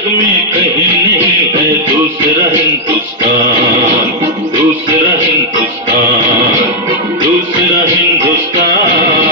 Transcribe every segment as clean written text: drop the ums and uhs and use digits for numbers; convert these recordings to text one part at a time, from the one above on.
जग में कहीं नहीं है दूसरा हिंदुस्तान, दूसरा हिंदुस्तान, दूसरा हिंदुस्तान।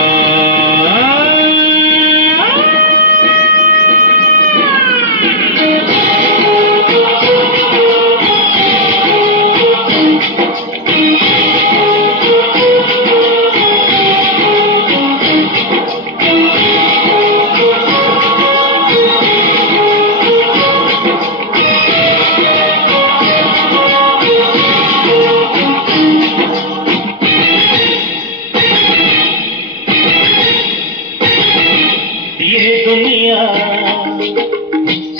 ये दुनिया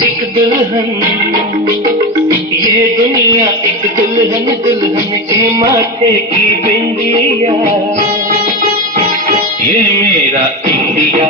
एक दुल्हन, ये दुनिया एक दुल्हन, दुल्हन के माथे की बिंदिया। ये मेरा इंडिया